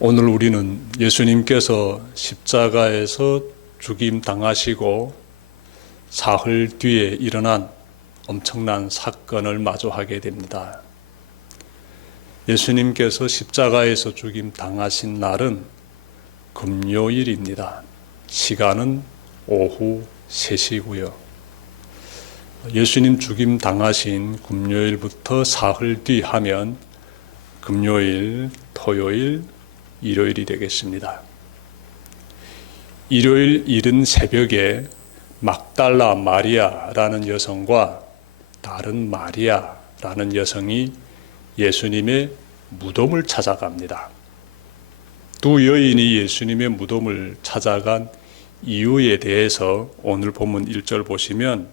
오늘 우리는 예수님께서 십자가에서 죽임 당하시고 사흘 뒤에 일어난 엄청난 사건을 마주하게 됩니다. 예수님께서 십자가에서 죽임 당하신 날은 금요일입니다. 시간은 오후 3시고요. 예수님 죽임 당하신 금요일부터 사흘 뒤 하면 금요일, 토요일, 일요일이 되겠습니다. 일요일 이른 새벽에 막달라 마리아라는 여성과 다른 마리아라는 여성이 예수님의 무덤을 찾아갑니다. 두 여인이 예수님의 무덤을 찾아간 이유에 대해서 오늘 본문 1절 보시면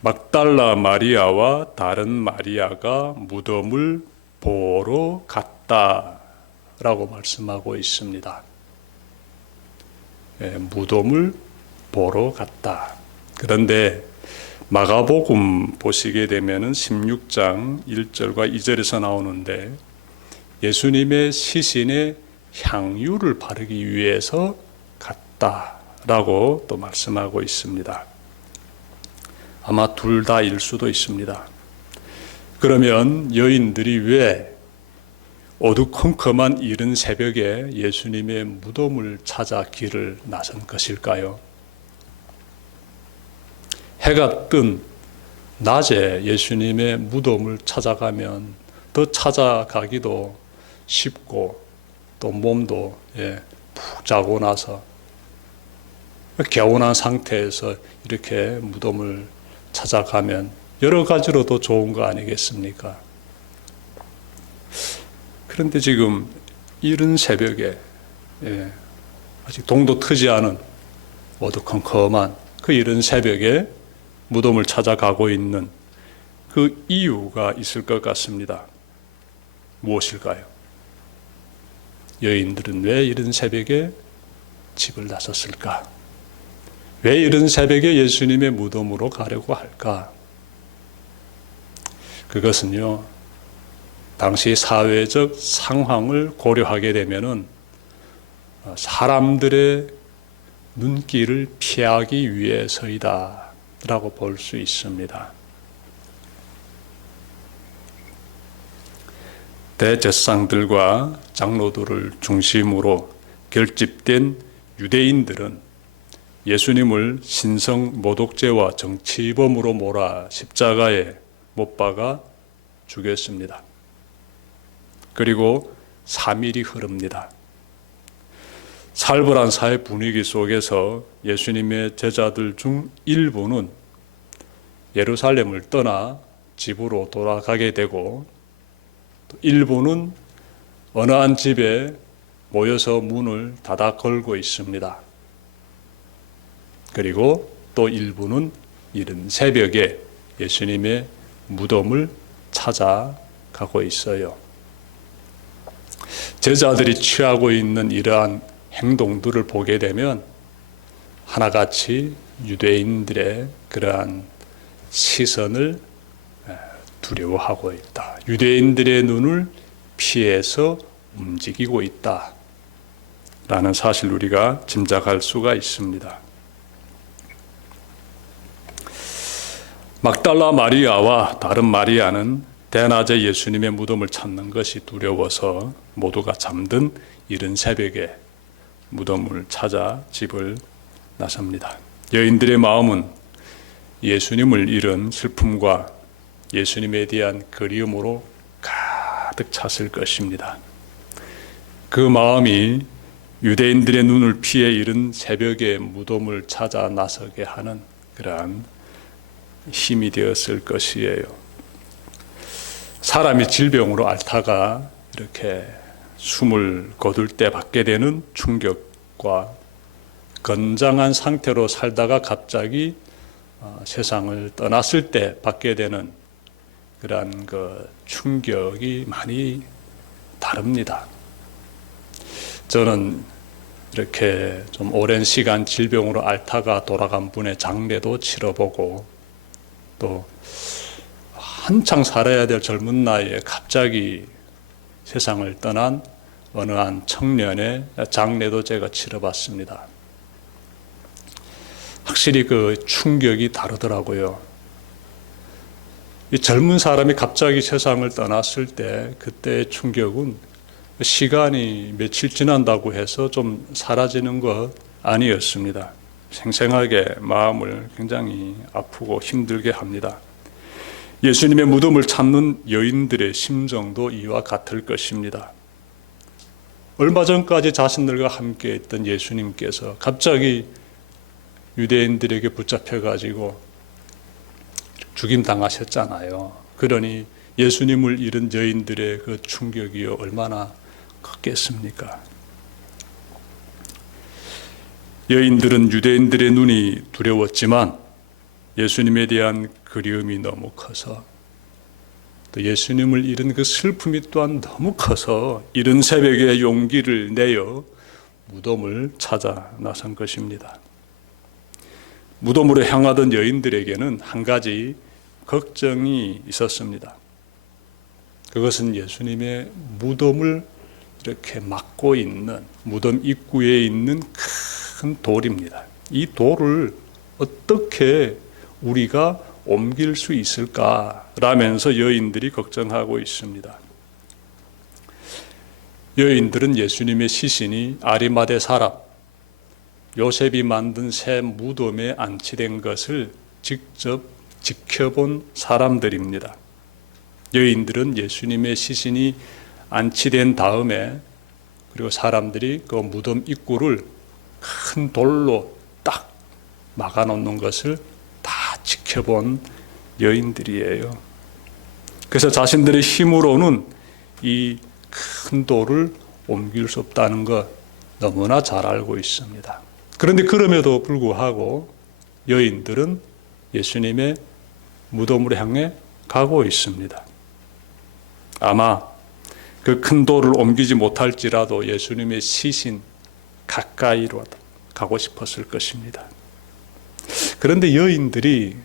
막달라 마리아와 다른 마리아가 무덤을 보러 갔다라고 말씀하고 있습니다. 무덤을 보러 갔다. 그런데 마가복음 보시게 되면 16장 1절과 2절에서 나오는데 예수님의 시신에 향유를 바르기 위해서 갔다라고 또 말씀하고 있습니다. 아마 둘 다일 수도 있습니다. 그러면 여인들이 왜 어두컴컴한 이른 새벽에 예수님의 무덤을 찾아 길을 나선 것일까요? 해가 뜬 낮에 예수님의 무덤을 찾아가면 더 찾아가기도 쉽고 또 몸도 푹 자고 나서 개운한 상태에서 이렇게 무덤을 찾아가면 여러 가지로도 좋은 거 아니겠습니까? 그런데 지금 이른 새벽에 아직 동도 트지 않은 어두컴컴한 그 이른 새벽에 무덤을 찾아가고 있는 그 이유가 있을 것 같습니다. 무엇일까요? 여인들은 왜 이른 새벽에 집을 나섰을까? 왜 이른 새벽에 예수님의 무덤으로 가려고 할까? 그것은요, 당시 사회적 상황을 고려하게 되면은 사람들의 눈길을 피하기 위해서이다 라고 볼 수 있습니다. 대제사장들과 장로들을 중심으로 결집된 유대인들은 예수님을 신성 모독죄와 정치범으로 몰아 십자가에 못 박아 죽였습니다. 그리고 3일이 흐릅니다. 살벌한 사회 분위기 속에서 예수님의 제자들 중 일부는 예루살렘을 떠나 집으로 돌아가게 되고 또 일부는 어느 한 집에 모여서 문을 닫아 걸고 있습니다. 그리고 또 일부는 이른 새벽에 예수님의 무덤을 찾아가고 있어요. 제자들이 취하고 있는 이러한 행동들을 보게 되면 하나같이 유대인들의 그러한 시선을 두려워하고 있다. 유대인들의 눈을 피해서 움직이고 있다. 라는 사실 우리가 짐작할 수가 있습니다. 막달라 마리아와 다른 마리아는 대낮에 예수님의 무덤을 찾는 것이 두려워서 모두가 잠든 이른 새벽에 무덤을 찾아 집을 나섭니다. 여인들의 마음은 예수님을 잃은 슬픔과 예수님에 대한 그리움으로 가득 찼을 것입니다. 그 마음이 유대인들의 눈을 피해 이른 새벽에 무덤을 찾아 나서게 하는 그러한 힘이 되었을 것이에요. 사람이 질병으로 앓다가 이렇게 숨을 거둘 때 받게 되는 충격과 건장한 상태로 살다가 갑자기 세상을 떠났을 때 받게 되는 그러한 그 충격이 많이 다릅니다. 저는 이렇게 좀 오랜 시간 질병으로 앓다가 돌아간 분의 장례도 치러보고 또 한창 살아야 될 젊은 나이에 갑자기 세상을 떠난 어느 한 청년의 장례도 제가 치러봤습니다. 확실히 그 충격이 다르더라고요. 이 젊은 사람이 갑자기 세상을 떠났을 때 그때의 충격은 시간이 며칠 지난다고 해서 좀 사라지는 것 아니었습니다. 생생하게 마음을 굉장히 아프고 힘들게 합니다. 예수님의 무덤을 찾는 여인들의 심정도 이와 같을 것입니다. 얼마 전까지 자신들과 함께 했던 예수님께서 갑자기 유대인들에게 붙잡혀가지고 죽임당하셨잖아요. 그러니 예수님을 잃은 여인들의 그 충격이 얼마나 컸겠습니까? 여인들은 유대인들의 눈이 두려웠지만 예수님에 대한 그리움이 너무 커서 또 예수님을 잃은 그 슬픔이 또한 너무 커서 이른 새벽에 용기를 내어 무덤을 찾아 나선 것입니다. 무덤으로 향하던 여인들에게는 한 가지 걱정이 있었습니다. 그것은 예수님의 무덤을 이렇게 막고 있는 무덤 입구에 있는 큰 돌입니다. 이 돌을 어떻게 우리가 옮길 수 있을까라면서 여인들이 걱정하고 있습니다. 여인들은 예수님의 시신이 아리마대 사람 요셉이 만든 새 무덤에 안치된 것을 직접 지켜본 사람들입니다. 여인들은 예수님의 시신이 안치된 다음에 그리고 사람들이 그 무덤 입구를 큰 돌로 딱 막아놓는 것을 다 지켜본 여인들이에요. 그래서 자신들의 힘으로는 이 큰 돌을 옮길 수 없다는 것 너무나 잘 알고 있습니다. 그런데 그럼에도 불구하고 여인들은 예수님의 무덤으로 향해 가고 있습니다. 아마 그 큰 돌을 옮기지 못할지라도 예수님의 시신 가까이로 가고 싶었을 것입니다. 그런데 여인들이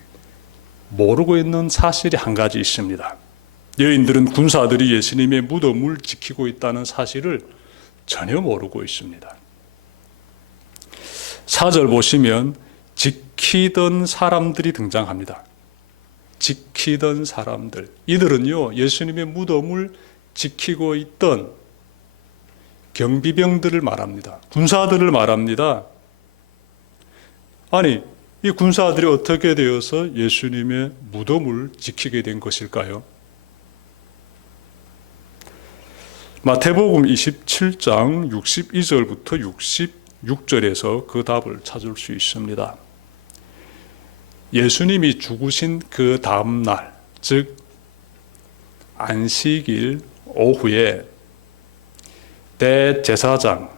모르고 있는 사실이 한 가지 있습니다. 여인들은 군사들이 예수님의 무덤을 지키고 있다는 사실을 전혀 모르고 있습니다. 4절 보시면 지키던 사람들이 등장합니다. 지키던 사람들. 이들은요, 예수님의 무덤을 지키고 있던 경비병들을 말합니다. 군사들을 말합니다. 아니, 이 군사들이 어떻게 되어서 예수님의 무덤을 지키게 된 것일까요? 마태복음 27장 62절부터 66절에서 그 답을 찾을 수 있습니다. 예수님이 죽으신 그 다음 날, 즉 안식일 오후에 대제사장들과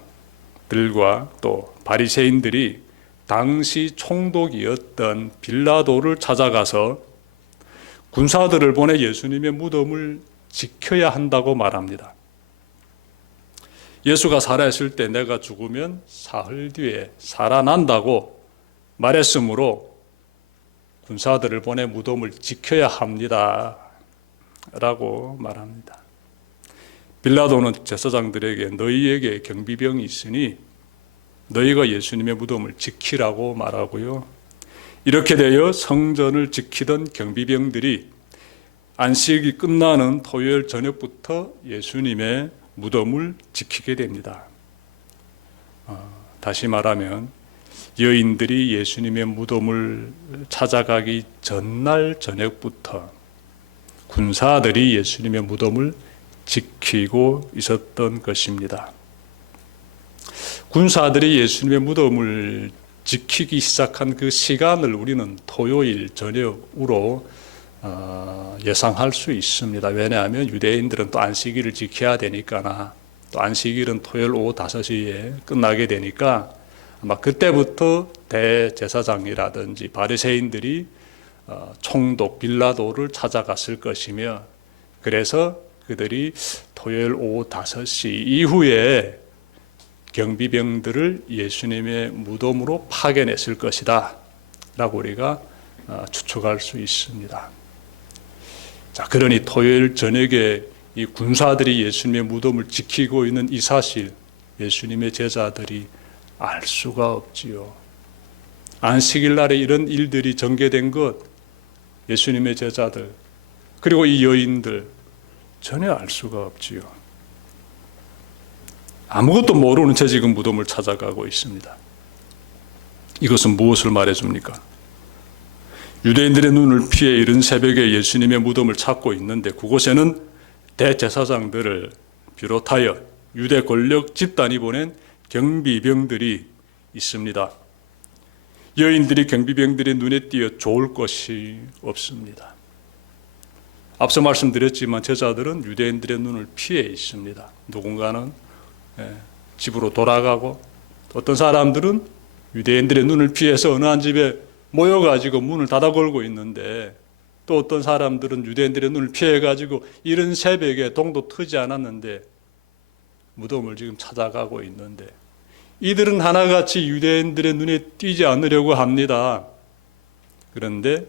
또 바리새인들이 당시 총독이었던 빌라도를 찾아가서 군사들을 보내 예수님의 무덤을 지켜야 한다고 말합니다. 예수가 살아있을 때 내가 죽으면 사흘 뒤에 살아난다고 말했으므로 군사들을 보내 무덤을 지켜야 합니다 라고 말합니다. 빌라도는 제사장들에게 너희에게 경비병이 있으니 너희가 예수님의 무덤을 지키라고 말하고요. 이렇게 되어 성전을 지키던 경비병들이 안식이 끝나는 토요일 저녁부터 예수님의 무덤을 지키게 됩니다. 다시 말하면 여인들이 예수님의 무덤을 찾아가기 전날 저녁부터 군사들이 예수님의 무덤을 지키고 있었던 것입니다. 군사들이 예수님의 무덤을 지키기 시작한 그 시간을 우리는 토요일 저녁으로 예상할 수 있습니다. 왜냐하면 유대인들은 또 안식일을 지켜야 되니까나 또 안식일은 토요일 오후 5시에 끝나게 되니까 아마 그때부터 대제사장이라든지 바리새인들이 총독 빌라도를 찾아갔을 것이며 그래서 그들이 토요일 오후 5시 이후에 경비병들을 예수님의 무덤으로 파견했을 것이다 라고 우리가 추측할 수 있습니다. 자, 그러니 토요일 저녁에 이 군사들이 예수님의 무덤을 지키고 있는 이 사실, 예수님의 제자들이 알 수가 없지요. 안식일 날에 이런 일들이 전개된 것, 예수님의 제자들, 그리고 이 여인들 전혀 알 수가 없지요. 아무것도 모르는 채 지금 무덤을 찾아가고 있습니다. 이것은 무엇을 말해줍니까? 유대인들의 눈을 피해 이른 새벽에 예수님의 무덤을 찾고 있는데 그곳에는 대제사장들을 비롯하여 유대 권력 집단이 보낸 경비병들이 있습니다. 여인들이 경비병들의 눈에 띄어 좋을 것이 없습니다. 앞서 말씀드렸지만 제자들은 유대인들의 눈을 피해 있습니다. 누군가는 집으로 돌아가고, 어떤 사람들은 유대인들의 눈을 피해서 어느 한 집에 모여가지고 문을 닫아 걸고 있는데, 또 어떤 사람들은 유대인들의 눈을 피해가지고 이른 새벽에 동도 트지 않았는데 무덤을 지금 찾아가고 있는데, 이들은 하나같이 유대인들의 눈에 띄지 않으려고 합니다. 그런데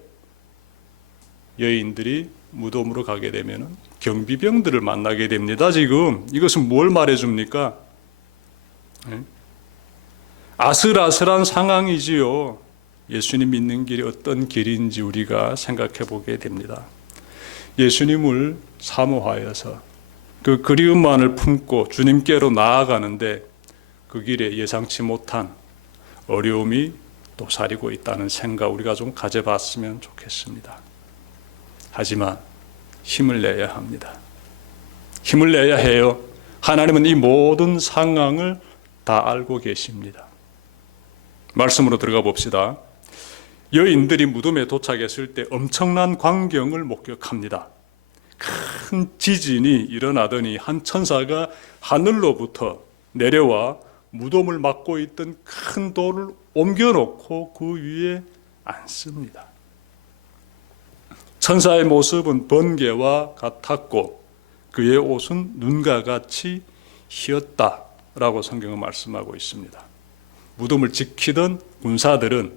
여인들이 무덤으로 가게 되면 경비병들을 만나게 됩니다. 지금 이것은 뭘 말해줍니까? 아슬아슬한 상황이지요. 예수님 믿는 길이 어떤 길인지 우리가 생각해 보게 됩니다. 예수님을 사모하여서 그 그리움만을 품고 주님께로 나아가는데 그 길에 예상치 못한 어려움이 도사리고 있다는 생각 우리가 좀 가져봤으면 좋겠습니다. 하지만 힘을 내야 합니다. 힘을 내야 해요. 하나님은 이 모든 상황을 다 알고 계십니다. 말씀으로 들어가 봅시다. 여인들이 무덤에 도착했을 때 엄청난 광경을 목격합니다. 큰 지진이 일어나더니 한 천사가 하늘로부터 내려와 무덤을 막고 있던 큰 돌을 옮겨놓고 그 위에 앉습니다. 천사의 모습은 번개와 같았고 그의 옷은 눈과 같이 희었다라고 성경은 말씀하고 있습니다. 무덤을 지키던 군사들은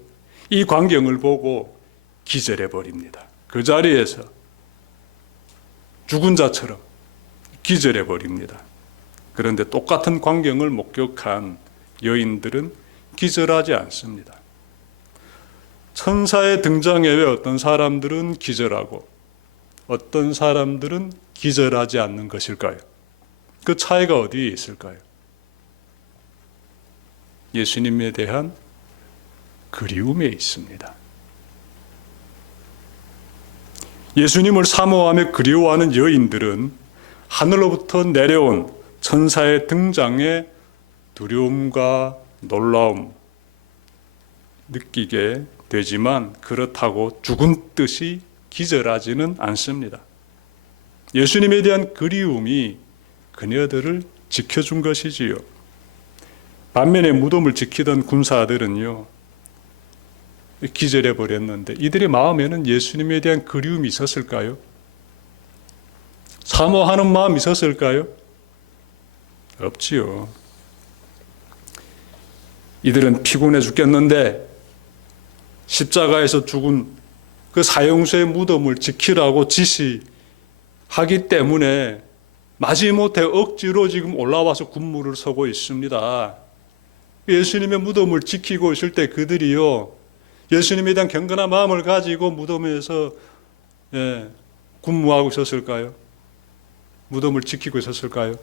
이 광경을 보고 기절해 버립니다. 그 자리에서 죽은 자처럼 기절해 버립니다. 그런데 똑같은 광경을 목격한 여인들은 기절하지 않습니다. 천사의 등장에 왜 어떤 사람들은 기절하고 어떤 사람들은 기절하지 않는 것일까요? 그 차이가 어디에 있을까요? 예수님에 대한 그리움에 있습니다. 예수님을 사모하며 그리워하는 여인들은 하늘로부터 내려온 천사의 등장에 두려움과 놀라움 느끼게 되지만 그렇다고 죽은 듯이 기절하지는 않습니다. 예수님에 대한 그리움이 그녀들을 지켜준 것이지요. 반면에 무덤을 지키던 군사들은요, 기절해 버렸는데 이들의 마음에는 예수님에 대한 그리움이 있었을까요? 사모하는 마음이 있었을까요? 없지요. 이들은 피곤해 죽겠는데 십자가에서 죽은 그 사형수의 무덤을 지키라고 지시하기 때문에 마지못해 억지로 지금 올라와서 군무를 서고 있습니다. 예수님의 무덤을 지키고 있을 때 그들이요, 예수님에 대한 경건한 마음을 가지고 무덤에서 군무하고 있었을까요? 무덤을 지키고 있었을까요?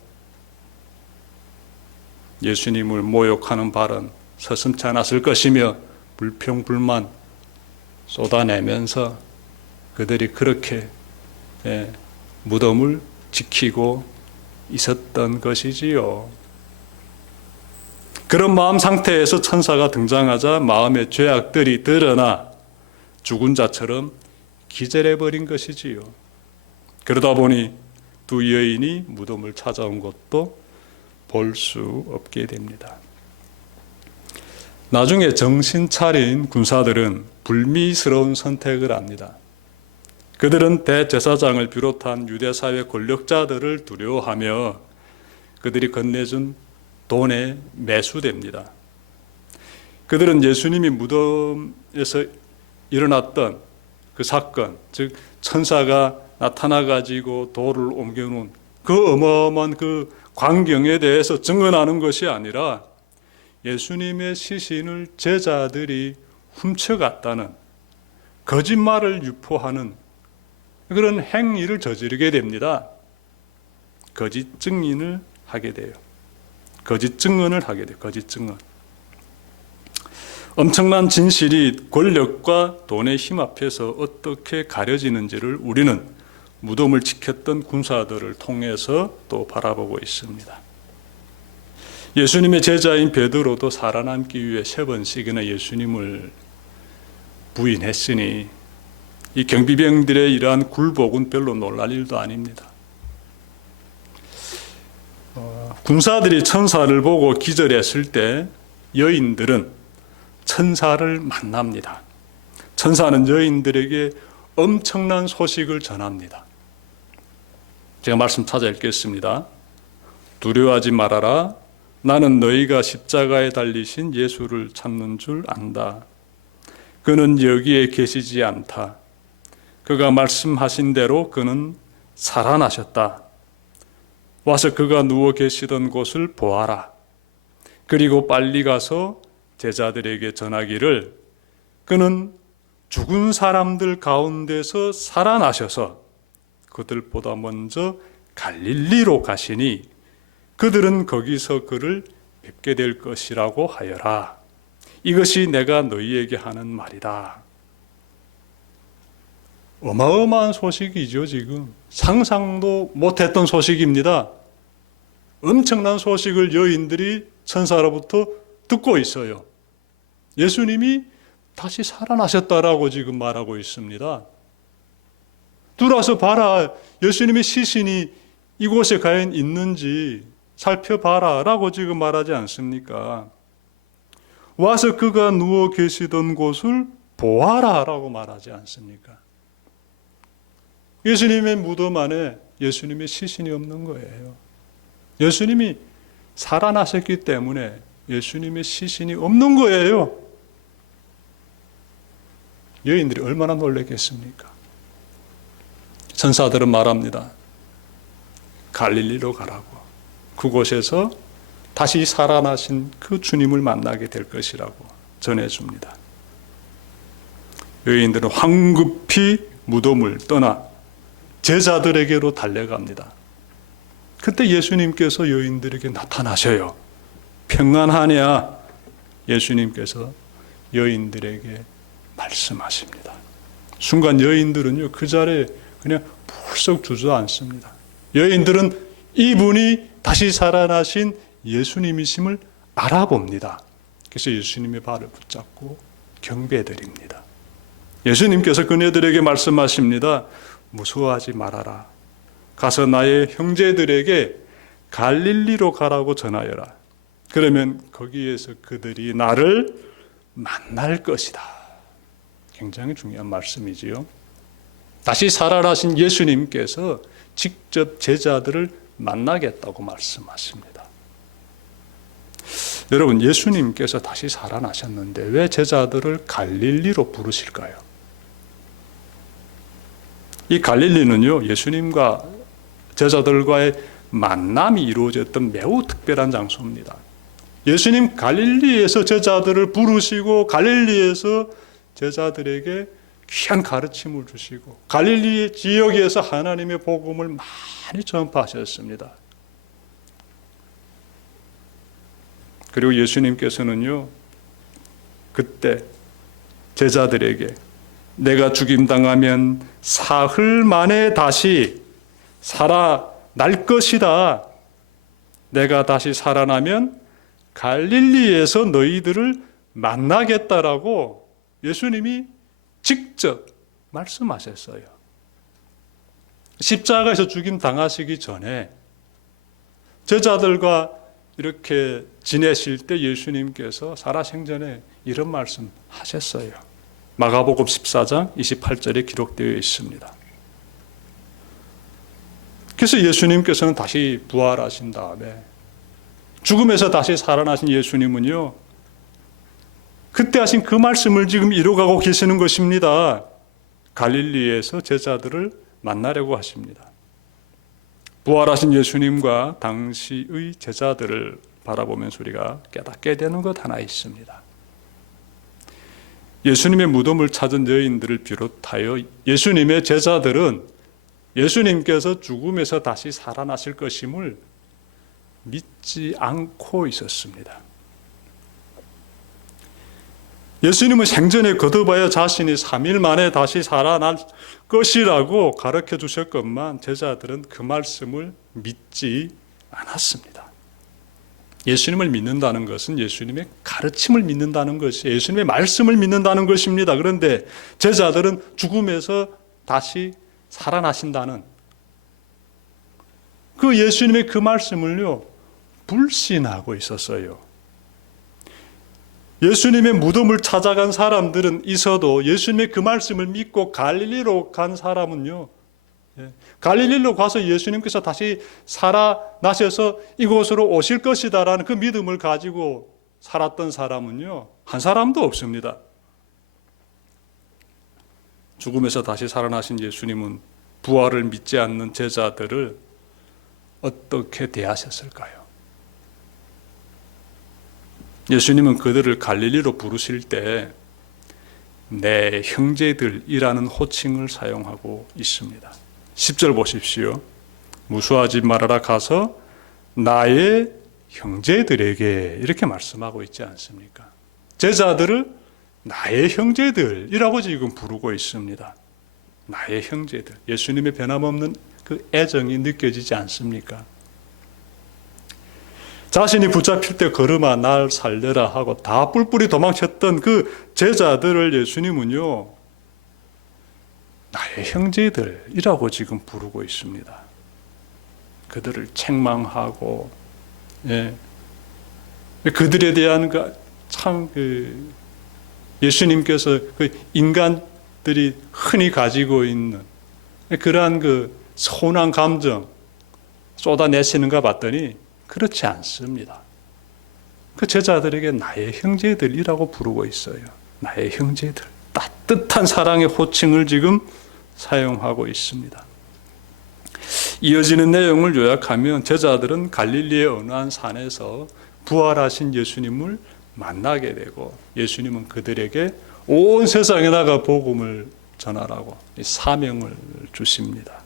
예수님을 모욕하는 발언 서슴지 않았을 것이며 불평불만 쏟아내면서 그들이 그렇게 무덤을 지키고 있었던 것이지요. 그런 마음 상태에서 천사가 등장하자 마음의 죄악들이 드러나 죽은 자처럼 기절해버린 것이지요. 그러다 보니 두 여인이 무덤을 찾아온 것도 볼 수 없게 됩니다. 나중에 정신 차린 군사들은 불미스러운 선택을 합니다. 그들은 대제사장을 비롯한 유대사회 권력자들을 두려워하며 그들이 건네준 돈에 매수됩니다. 그들은 예수님이 무덤에서 일어났던 그 사건, 즉 천사가 나타나가지고 돌을 옮겨놓은 그 어마어마한 그 광경에 대해서 증언하는 것이 아니라 예수님의 시신을 제자들이 훔쳐갔다는 거짓말을 유포하는 그런 행위를 저지르게 됩니다. 거짓 증인을 하게 돼요. 거짓 증언을 하게 돼요. 거짓 증언. 엄청난 진실이 권력과 돈의 힘 앞에서 어떻게 가려지는지를 우리는 무덤을 지켰던 군사들을 통해서 또 바라보고 있습니다. 예수님의 제자인 베드로도 살아남기 위해 3번씩이나 예수님을 부인했으니 이 경비병들의 이러한 굴복은 별로 놀랄 일도 아닙니다. 군사들이 천사를 보고 기절했을 때 여인들은 천사를 만납니다. 천사는 여인들에게 엄청난 소식을 전합니다. 제가 말씀 찾아 읽겠습니다. 두려워하지 말아라. 나는 너희가 십자가에 달리신 예수를 찾는 줄 안다. 그는 여기에 계시지 않다. 그가 말씀하신 대로 그는 살아나셨다. 와서 그가 누워 계시던 곳을 보아라. 그리고 빨리 가서 제자들에게 전하기를 그는 죽은 사람들 가운데서 살아나셔서 그들보다 먼저 갈릴리로 가시니 그들은 거기서 그를 뵙게 될 것이라고 하여라. 이것이 내가 너희에게 하는 말이다. 어마어마한 소식이죠. 지금 상상도 못했던 소식입니다. 엄청난 소식을 여인들이 천사로부터 듣고 있어요. 예수님이 다시 살아나셨다라고 지금 말하고 있습니다. 들어와서 봐라. 예수님의 시신이 이곳에 과연 있는지 살펴봐라 라고 지금 말하지 않습니까? 와서 그가 누워 계시던 곳을 보아라 라고 말하지 않습니까? 예수님의 무덤 안에 예수님의 시신이 없는 거예요. 예수님이 살아나셨기 때문에 예수님의 시신이 없는 거예요. 여인들이 얼마나 놀랐겠습니까? 천사들은 말합니다. 갈릴리로 가라고. 그곳에서 다시 살아나신 그 주님을 만나게 될 것이라고 전해줍니다. 여인들은 황급히 무덤을 떠나 제자들에게로 달려갑니다. 그때 예수님께서 여인들에게 나타나셔요. 평안하냐? 예수님께서 여인들에게 말씀하십니다. 순간 여인들은요, 그 자리에 그냥 불쑥 주저앉습니다. 여인들은 이분이 다시 살아나신 예수님이심을 알아봅니다. 그래서 예수님의 발을 붙잡고 경배드립니다. 예수님께서 그녀들에게 말씀하십니다. 무서워하지 말아라. 가서 나의 형제들에게 갈릴리로 가라고 전하여라. 그러면 거기에서 그들이 나를 만날 것이다. 굉장히 중요한 말씀이지요. 다시 살아나신 예수님께서 직접 제자들을 만나겠다고 말씀하십니다. 여러분, 예수님께서 다시 살아나셨는데 왜 제자들을 갈릴리로 부르실까요? 이 갈릴리는요, 예수님과 제자들과의 만남이 이루어졌던 매우 특별한 장소입니다. 예수님 갈릴리에서 제자들을 부르시고 갈릴리에서 제자들에게 귀한 가르침을 주시고 갈릴리 지역에서 하나님의 복음을 많이 전파하셨습니다. 그리고 예수님께서는요, 그때 제자들에게 내가 죽임당하면 사흘 만에 다시 살아날 것이다. 내가 다시 살아나면 갈릴리에서 너희들을 만나겠다라고 예수님이 직접 말씀하셨어요. 십자가에서 죽임 당하시기 전에 제자들과 이렇게 지내실 때 예수님께서 살아생전에 이런 말씀 하셨어요. 마가복음 14장 28절에 기록되어 있습니다. 그래서 예수님께서는 다시 부활하신 다음에 죽음에서 다시 살아나신 예수님은요, 그때 하신 그 말씀을 지금 이루어가고 계시는 것입니다. 갈릴리에서 제자들을 만나려고 하십니다. 부활하신 예수님과 당시의 제자들을 바라보면서 우리가 깨닫게 되는 것 하나 있습니다. 예수님의 무덤을 찾은 여인들을 비롯하여 예수님의 제자들은 예수님께서 죽음에서 다시 살아나실 것임을 믿지 않고 있었습니다. 예수님은 생전에 거듭하여 자신이 3일 만에 다시 살아날 것이라고 가르쳐 주셨건만 제자들은 그 말씀을 믿지 않았습니다. 예수님을 믿는다는 것은 예수님의 가르침을 믿는다는 것이 예수님의 말씀을 믿는다는 것입니다. 그런데 제자들은 죽음에서 다시 살아나신다는 그 예수님의 그 말씀을요 불신하고 있었어요. 예수님의 무덤을 찾아간 사람들은 있어도 예수님의 그 말씀을 믿고 갈릴리로 간 사람은요, 갈릴리로 가서 예수님께서 다시 살아나셔서 이곳으로 오실 것이다라는 그 믿음을 가지고 살았던 사람은요 한 사람도 없습니다. 죽음에서 다시 살아나신 예수님은 부활을 믿지 않는 제자들을 어떻게 대하셨을까요? 예수님은 그들을 갈릴리로 부르실 때 내 형제들이라는 호칭을 사용하고 있습니다. 10절 보십시오. 무수하지 말아라 가서 나의 형제들에게 이렇게 말씀하고 있지 않습니까? 제자들을 나의 형제들이라고 지금 부르고 있습니다. 나의 형제들. 예수님의 변함없는 그 애정이 느껴지지 않습니까? 자신이 붙잡힐 때 걸음아 날 살려라 하고 다 뿔뿔이 도망쳤던 그 제자들을 예수님은요 나의 형제들이라고 지금 부르고 있습니다. 그들을 책망하고 그들에 대한 예수님께서 그 인간들이 흔히 가지고 있는 그러한 그 서운한 감정 쏟아내시는가 봤더니 그렇지 않습니다. 그 제자들에게 나의 형제들이라고 부르고 있어요. 나의 형제들. 따뜻한 사랑의 호칭을 지금 사용하고 있습니다. 이어지는 내용을 요약하면 제자들은 갈릴리의 어느 한 산에서 부활하신 예수님을 만나게 되고 예수님은 그들에게 온 세상에다가 복음을 전하라고 사명을 주십니다.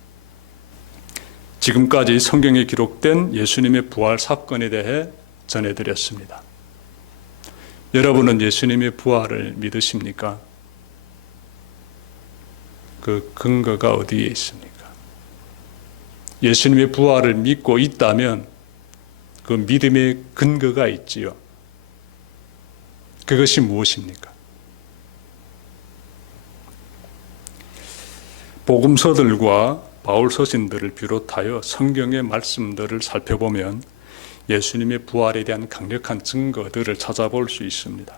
지금까지 성경에 기록된 예수님의 부활 사건에 대해 전해드렸습니다. 여러분은 예수님의 부활을 믿으십니까? 그 근거가 어디에 있습니까? 예수님의 부활을 믿고 있다면 그 믿음의 근거가 있지요. 그것이 무엇입니까? 복음서들과 바울 서신들을 비롯하여 성경의 말씀들을 살펴보면 예수님의 부활에 대한 강력한 증거들을 찾아볼 수 있습니다.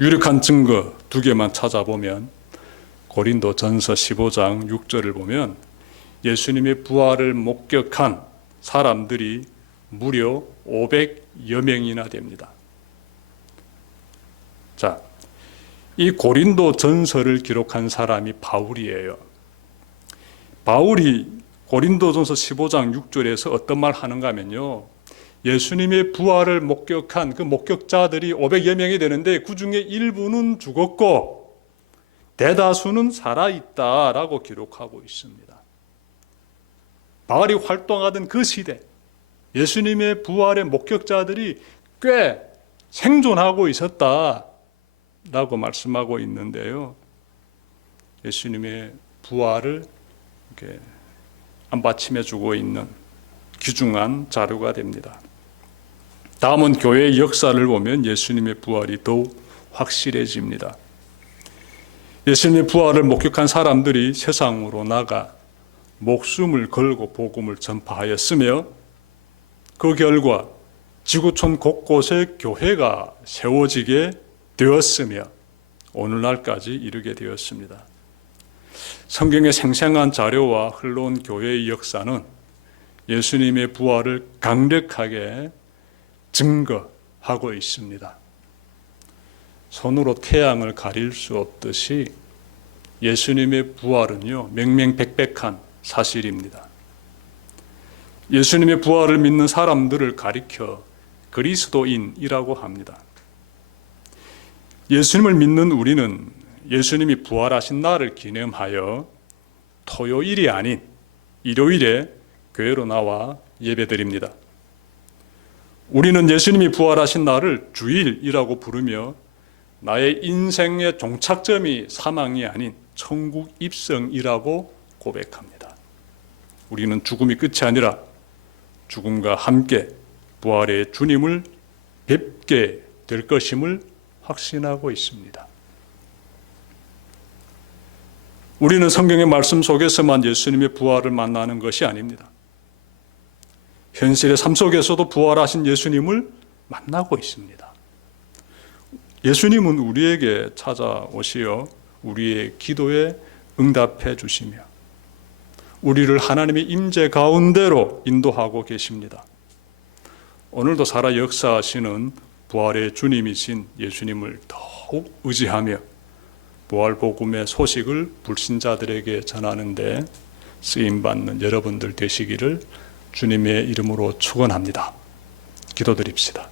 유력한 증거 2개만 찾아보면 고린도전서 15장 6절을 보면 예수님의 부활을 목격한 사람들이 무려 500여 명이나 됩니다. 자, 이 고린도전서를 기록한 사람이 바울이에요. 바울이 고린도전서 15장 6절에서 어떤 말 하는가 하면요. 예수님의 부활을 목격한 그 목격자들이 500여 명이 되는데 그 중에 일부는 죽었고 대다수는 살아있다라고 기록하고 있습니다. 바울이 활동하던 그 시대 예수님의 부활의 목격자들이 꽤 생존하고 있었다라고 말씀하고 있는데요. 예수님의 부활을 이렇게 안받침해주고 있는 귀중한 자료가 됩니다. 다음은 교회의 역사를 보면 예수님의 부활이 더욱 확실해집니다. 예수님의 부활을 목격한 사람들이 세상으로 나가 목숨을 걸고 복음을 전파하였으며 그 결과 지구촌 곳곳에 교회가 세워지게 되었으며 오늘날까지 이르게 되었습니다. 성경의 생생한 자료와 흘러온 교회의 역사는 예수님의 부활을 강력하게 증거하고 있습니다. 손으로 태양을 가릴 수 없듯이 예수님의 부활은요, 명명백백한 사실입니다. 예수님의 부활을 믿는 사람들을 가리켜 그리스도인이라고 합니다. 예수님을 믿는 우리는 예수님이 부활하신 날을 기념하여 토요일이 아닌 일요일에 교회로 나와 예배드립니다. 우리는 예수님이 부활하신 날을 주일이라고 부르며 나의 인생의 종착점이 사망이 아닌 천국 입성이라고 고백합니다. 우리는 죽음이 끝이 아니라 죽음과 함께 부활의 주님을 뵙게 될 것임을 확신하고 있습니다. 우리는 성경의 말씀 속에서만 예수님의 부활을 만나는 것이 아닙니다. 현실의 삶 속에서도 부활하신 예수님을 만나고 있습니다. 예수님은 우리에게 찾아오시어 우리의 기도에 응답해 주시며 우리를 하나님의 임재 가운데로 인도하고 계십니다. 오늘도 살아 역사하시는 부활의 주님이신 예수님을 더욱 의지하며 부활 복음의 소식을 불신자들에게 전하는 데 쓰임받는 여러분들 되시기를 주님의 이름으로 축원합니다. 기도드립시다.